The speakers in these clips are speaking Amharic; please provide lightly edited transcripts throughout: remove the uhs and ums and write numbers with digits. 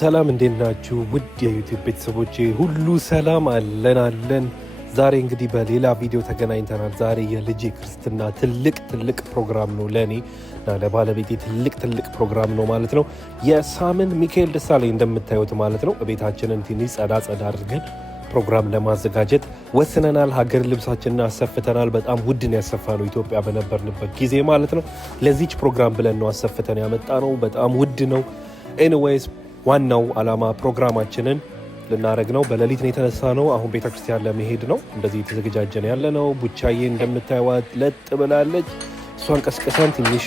ሰላም እንዴት ናችሁ? ውድ የዩቲዩብ ቤተሰቦቼ ሁሉ ሰላም አለን። ዛሬ እንግዲህ በሌላ ቪዲዮ ተገናኝተናል። ዛሬ የልጄ ክርስትና ትልቅ ፕሮግራም ነው። ለኔ እና ለባለቤቴ ትልቅ ፕሮግራም ነው ማለት ነው። የሳምን ሚካኤል ደሳለኝ እንደምታዩት ማለት ነው። ቤታችንን ትንሽ ጸዳ አድርገን ፕሮግራም ለማዘጋጀት ወስነናል። ሀገር ልብሳችንን አሰፍተናል። በጣም ውድን ያሰፋነው ኢትዮጵያ በነበርንበት ጊዜ ማለት ነው። ለዚች ፕሮግራም ብለን ነው አሰፍተን ያመጣ ነው። በጣም ውድ ነው። ኤኒዌይስ ዋናው ዓላማ ፕሮግራማችንን ልናደርግ ነው። በሌሊት ነው የተነሳ ነው። አሁን ቤተክርስቲያን ለመሄድ ነው እንደዚህ የተዘጋጀን ያለ ነው። ቡቻዬ እንደምታዩት ለጥ ብላለች። እሷን ቀስቀሰን ትንሽ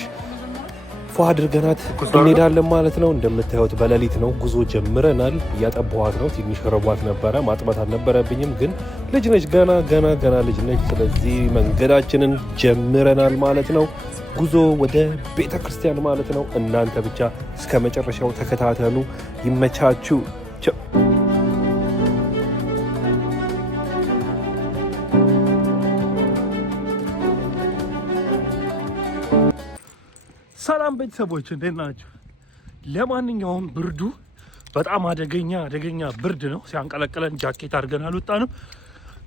ፏ አድርገናት እንሄዳለን ማለት ነው። እንደምታዩት በሌሊት ነው ጉዞ ጀምረናል። እያጠባኋት ነው። ትንሽ ረቧት ነበረ። ማጥባት አልነበረብኝም፣ ግን ልጅ ነች፣ ገና ልጅ ነች። ስለዚህ መንገዳችንን ጀምረናል ማለት ነው። ጉዞ ወደ ቤተ ክርስቲያን ማለት ነው። እናንተ ብቻ እስከ መጨረሻው ተከታተሉ። ይመቻችሁ። ሰላም ቤተሰቦች እንዴት ናችሁ? ለማንኛውም ብርዱ በጣም አደገኛ ብርድ ነው። ሲያንቀለቅለን ጃኬት አድርገን አልወጣንም።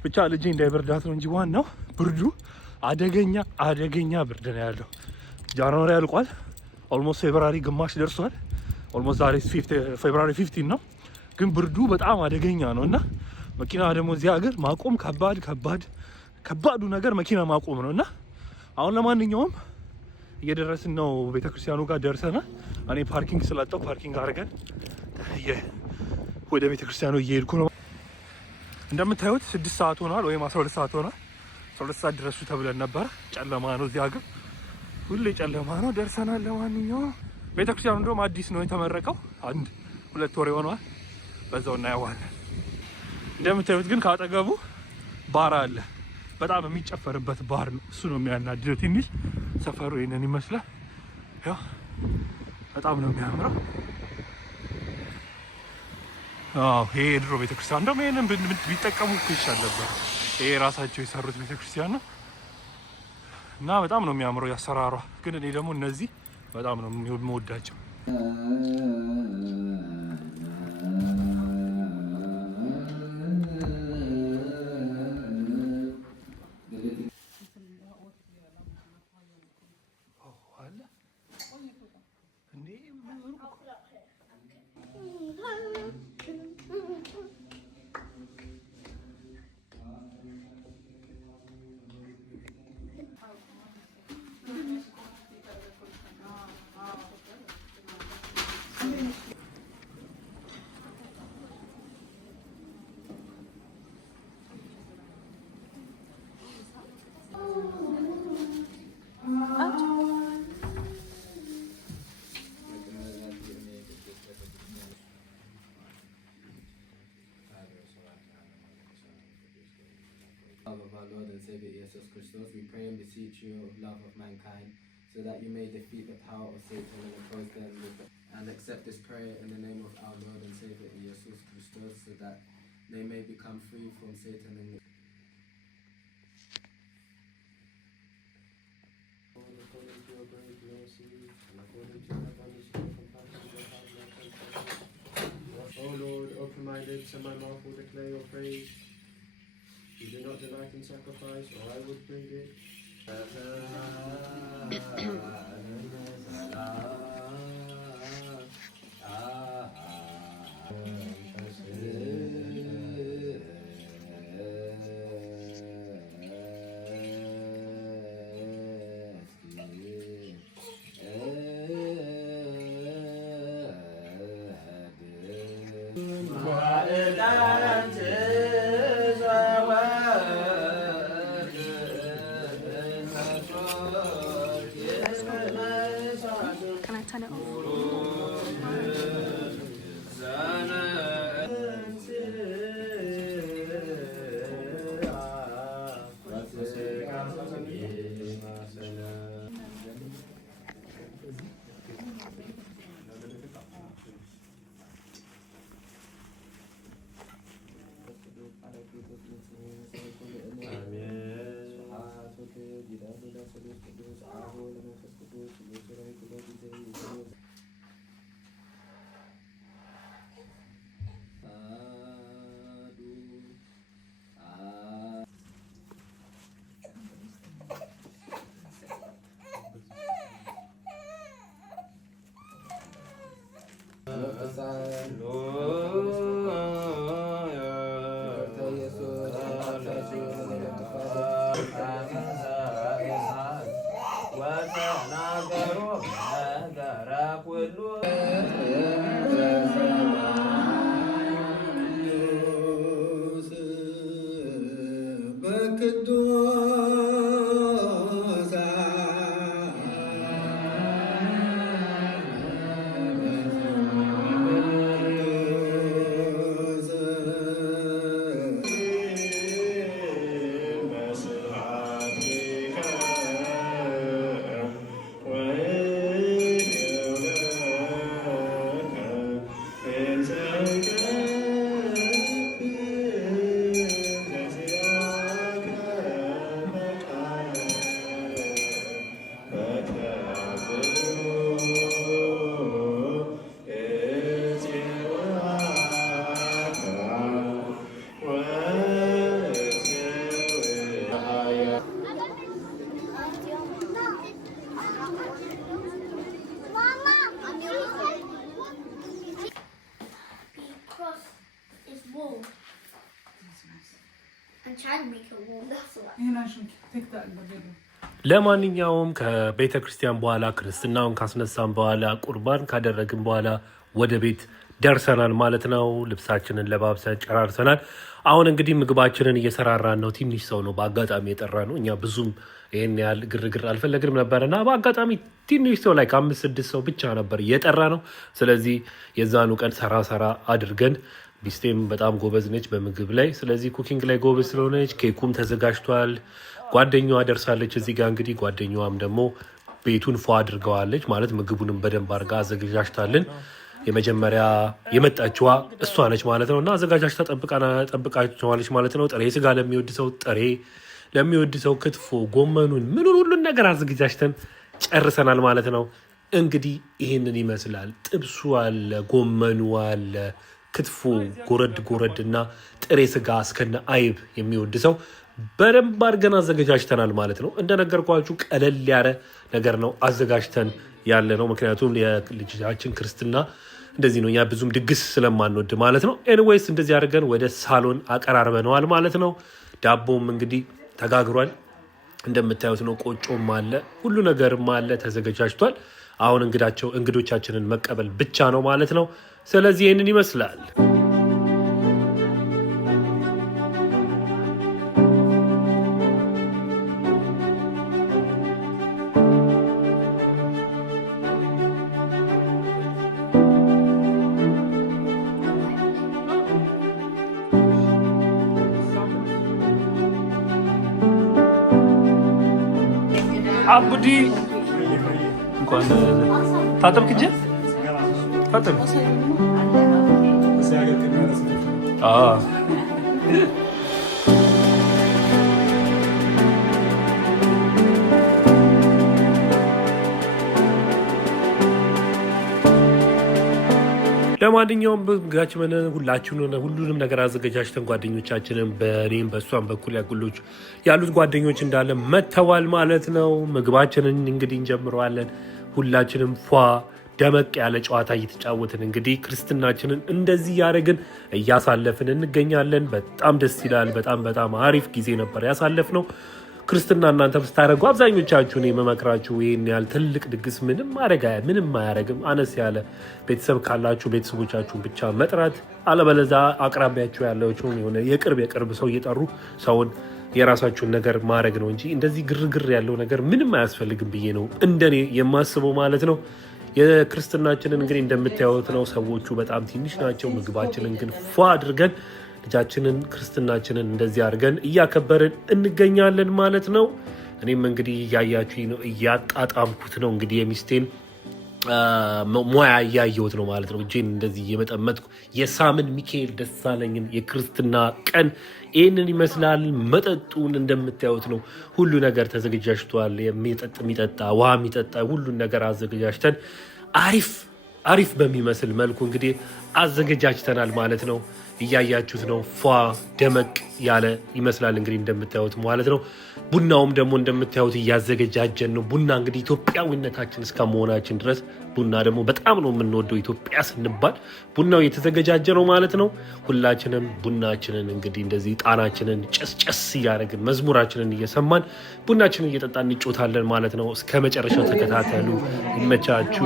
ብቻ ልጄ እንዳይበርዳት ነው እንጂ ዋናው ብርዱ አደገኛ ብርድ ነው ያለው። ጃንዋሪ አልቋል። ኦልሞስት ፌብራሪ ግማሽ ደርሷል። ኦልሞስት ዛሬ ፌብራሪ 15 ነው። ግን ብርዱ በጣም አደገኛ ነው እና መኪና ደግሞ እዚህ ሀገር ማቆም ከባዱ ነገር መኪና ማቆም ነው እና አሁን ለማንኛውም እየደረስን ነው። ቤተክርስቲያኑ ጋር ደርሰናል። እኔ ፓርኪንግ ስላጣው ፓርኪንግ አድርገን ወደ ቤተክርስቲያኑ እየሄድኩ ነው። እንደምታዩት 6 ሰዓት ሆኗል ወይም 12 ሰዓት ሆኗል። 12 ሰዓት ድረሱ ተብለን ነበር። ጨለማ ነው እዚህ ሀገር፣ ሁሌ ጨለማ ነው። ደርሰናል። ለማንኛውም ቤተክርስቲያኑ እንደውም አዲስ ነው የተመረቀው። 1-2 ወር ይሆናል። በዛው እናየዋለን። እንደምታዩት ግን ካጠገቡ ባር አለ። በጣም የሚጨፈርበት ባር ነው። እሱ ነው የሚያናድደው ትንሽ። ሰፈሩ ይሄንን ይመስላል። ያው በጣም ነው የሚያምረው። ይሄ የድሮ ቤተክርስቲያን እንደውም ይሄንን ቢጠቀሙ እኮ ይሻል ነበር። ይሄ ራሳቸው የሰሩት ቤተክርስቲያን ነው እና በጣም ነው የሚያምረው ያሰራሯ። ግን እኔ ደግሞ እነዚህ በጣም ነው የምወዳቸው። Of our Lord and Savior Jesus Christus, we pray and beseech you, love of mankind, so that you may defeat the power of Satan and oppose them and accept this prayer in the name of our Lord and Savior Jesus Christus, so that they may become free from Satan and according to your great mercy and according to your abundance of compassion. O Lord, open my lips and my mouth will declare your praise. You do not delight in sacrifice, or I would bring it. What wool. I'm trying to make it wool. That's what. هنا عشان تقطع البقرة. ለማንኛውም ከቤተ ክርስቲያን በኋላ ክርስትናውን ካስነሳን በኋላ ቁርባን ካደረግን በኋላ ወደ ቤት ደርሰናል ማለት ነው። ልብሳችንን ለባብሰን ጨራርሰናል። አሁን እንግዲህ ምግባችንን እየሰራራን ነው። ትንሽ ሰው ነው በአጋጣሚ የጠራ ነው። እኛ ብዙም ይሄን ያህል ግርግር አልፈለግንም ነበርና በአጋጣሚ ትንሽ ሰው ላይ ከ5-6 ሰው ብቻ ነበር እየጠራ ነው። ስለዚህ የዛኑ ቀን ሰራ አድርገን ሚስቴም በጣም ጎበዝ ነች በምግብ ላይ። ስለዚህ ኩኪንግ ላይ ጎበዝ ስለሆነች ኬኩም ተዘጋጅቷል። ጓደኛዋ ደርሳለች እዚህ ጋር እንግዲህ ጓደኛዋም ደግሞ ቤቱን ፏ አድርገዋለች ማለት ምግቡንም በደንብ አድርጋ አዘጋጅታልን። የመጀመሪያ የመጣችዋ እሷ ነች ማለት ነው እና አዘጋጃጅታ ጠብቃቸዋለች ማለት ነው። ጥሬ ስጋ ለሚወድ ሰው ጥሬ፣ ለሚወድ ሰው ክትፎ፣ ጎመኑን ምኑን ሁሉን ነገር አዘጋጅተን ጨርሰናል ማለት ነው። እንግዲህ ይህንን ይመስላል። ጥብሱ አለ፣ ጎመኑ አለ፣ ክትፎ ጎረድ እና ጥሬ ስጋ እስከነ አይብ የሚወድ ሰው በደንብ አድርገን አዘጋጅተናል ማለት ነው። እንደነገርኳችሁ ቀለል ያለ ነገር ነው አዘጋጅተን ያለ ነው። ምክንያቱም የልጃችን ክርስትና እንደዚህ ነው። እኛ ብዙም ድግስ ስለማንወድ ማለት ነው። ኤኒዌይስ እንደዚህ አድርገን ወደ ሳሎን አቀራርበነዋል ማለት ነው። ዳቦም እንግዲህ ተጋግሯል እንደምታዩት ነው። ቆጮም አለ፣ ሁሉ ነገርም አለ ተዘጋጅቷል። አሁን እንግዶቻችንን መቀበል ብቻ ነው ማለት ነው። ስለዚህ ይህንን ይመስላል። አቡዲ እንኳን ታጠብክ እጅ ታጠብ። ለማንኛውም በጋችመን ሁሉንም ነገር አዘጋጅተን ጓደኞቻችንን በኔም በሷም በኩል ያሉት ጓደኞች እንዳለ መተዋል ማለት ነው። ምግባችንን እንግዲህ እንጀምረዋለን። ሁላችንም ፏ ደመቅ ያለ ጨዋታ እየተጫወትን እንግዲህ ክርስትናችንን እንደዚህ ያደረግን እያሳለፍን እንገኛለን። በጣም ደስ ይላል። በጣም አሪፍ ጊዜ ነበር ያሳለፍነው። ክርስትና እናንተ ስታደርጉ አብዛኞቻችሁ ነው የመመክራችሁ ይሄን ያህል ትልቅ ድግስ ምንም አያረግም። አነስ ያለ ቤተሰብ ካላችሁ ቤተሰቦቻችሁን ብቻ መጥራት፣ አለበለዚያ አቅራቢያችሁ ያለውን የሆነ የቅርብ ሰው እየጠሩ ሰውን የራሳችሁን ነገር ማድረግ ነው እንጂ እንደዚህ ግርግር ያለው ነገር ምንም አያስፈልግም ብዬ ነው እንደኔ የማስበው ማለት ነው። የክርስትናችንን እንግዲህ እንደምታዩት ነው። ሰዎቹ በጣም ትንሽ ናቸው። ምግባችንን ግን ፏ አድርገን ልጃችንን ክርስትናችንን እንደዚህ አድርገን እያከበርን እንገኛለን ማለት ነው። እኔም እንግዲህ እያያችሁ ነው፣ እያጣጣምኩት ነው። እንግዲህ የሚስቴን ሙያ እያየሁት ነው ማለት ነው። እጄን እንደዚህ እየመጠመጥኩ የሳምን ሚካኤል ደሳለኝን የክርስትና ቀን ይህንን ይመስላል። መጠጡን እንደምታዩት ነው። ሁሉ ነገር ተዘጋጅቷል። የሚጠጣ ውሃ የሚጠጣ ሁሉን ነገር አዘጋጅተን አሪፍ በሚመስል መልኩ እንግዲህ አዘጋጅተናል ማለት ነው። እያያችሁት ነው። ፏ ደመቅ ያለ ይመስላል እንግዲህ እንደምታዩት ማለት ነው። ቡናውም ደግሞ እንደምታዩት እያዘገጃጀን ነው። ቡና እንግዲህ ኢትዮጵያዊነታችን እስከመሆናችን ድረስ ቡና ደግሞ በጣም ነው የምንወደው። ኢትዮጵያ ስንባል ቡናው እየተዘገጃጀ ነው ማለት ነው። ሁላችንም ቡናችንን እንግዲህ እንደዚህ ጣናችንን ጨስ እያደረግን መዝሙራችንን እየሰማን ቡናችንን እየጠጣን እንጮታለን ማለት ነው። እስከ መጨረሻው ተከታተሉ። ይመቻችሁ።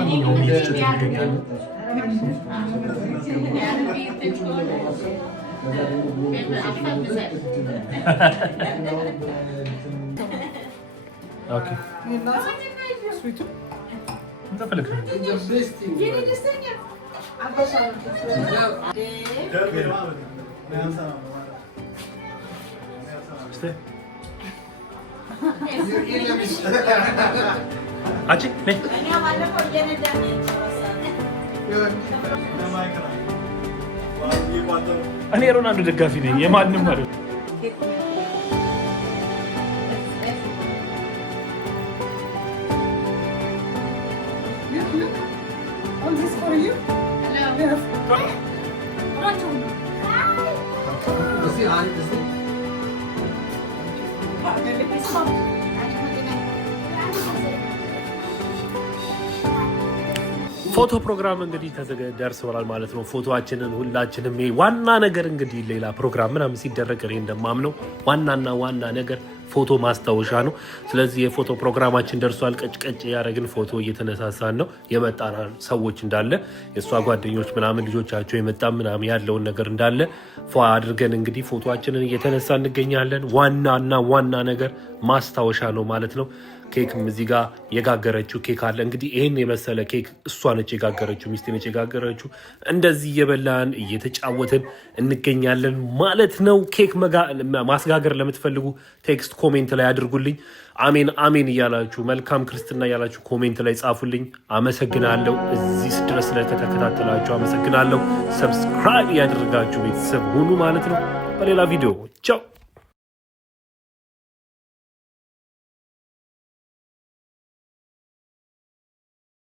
Okay. Sweet. What the fuck? Stay. Achi, ne? እኔ ሮናልዶ ደጋፊ ነኝ። የማንም ማለት ፎቶ ፕሮግራም እንግዲህ ደርሰዋል ማለት ነው። ፎቶአችንን ሁላችንም ዋና ነገር እንግዲህ ሌላ ፕሮግራም ምናምን ሲደረግ እኔ እንደማምነው ዋና ነገር ፎቶ ማስታወሻ ነው። ስለዚህ የፎቶ ፕሮግራማችን ደርሷል። ቀጭ ያደረግን ፎቶ እየተነሳሳን ነው የመጣና ሰዎች እንዳለ የእሷ ጓደኞች ምናምን ልጆቻቸው የመጣ ምናምን ያለውን ነገር እንዳለ ፏ አድርገን እንግዲህ ፎቶአችንን እየተነሳ እንገኛለን። ዋና ነገር ማስታወሻ ነው ማለት ነው። ኬክም እዚህ ጋር የጋገረችው ኬክ አለ። እንግዲህ ይህን የመሰለ ኬክ እሷ ነች የጋገረችው፣ ሚስቴ ነች የጋገረችው። እንደዚህ እየበላን እየተጫወትን እንገኛለን ማለት ነው። ኬክ ማስጋገር ለምትፈልጉ ቴክስት ኮሜንት ላይ አድርጉልኝ። አሜን እያላችሁ መልካም ክርስትና እያላችሁ ኮሜንት ላይ ጻፉልኝ። አመሰግናለሁ። እዚህ ድረስ ስለተከታተላችሁ አመሰግናለሁ። ሰብስክራይብ ያደርጋችሁ ቤተሰብ ሁኑ ማለት ነው። በሌላ ቪዲዮ ቻው።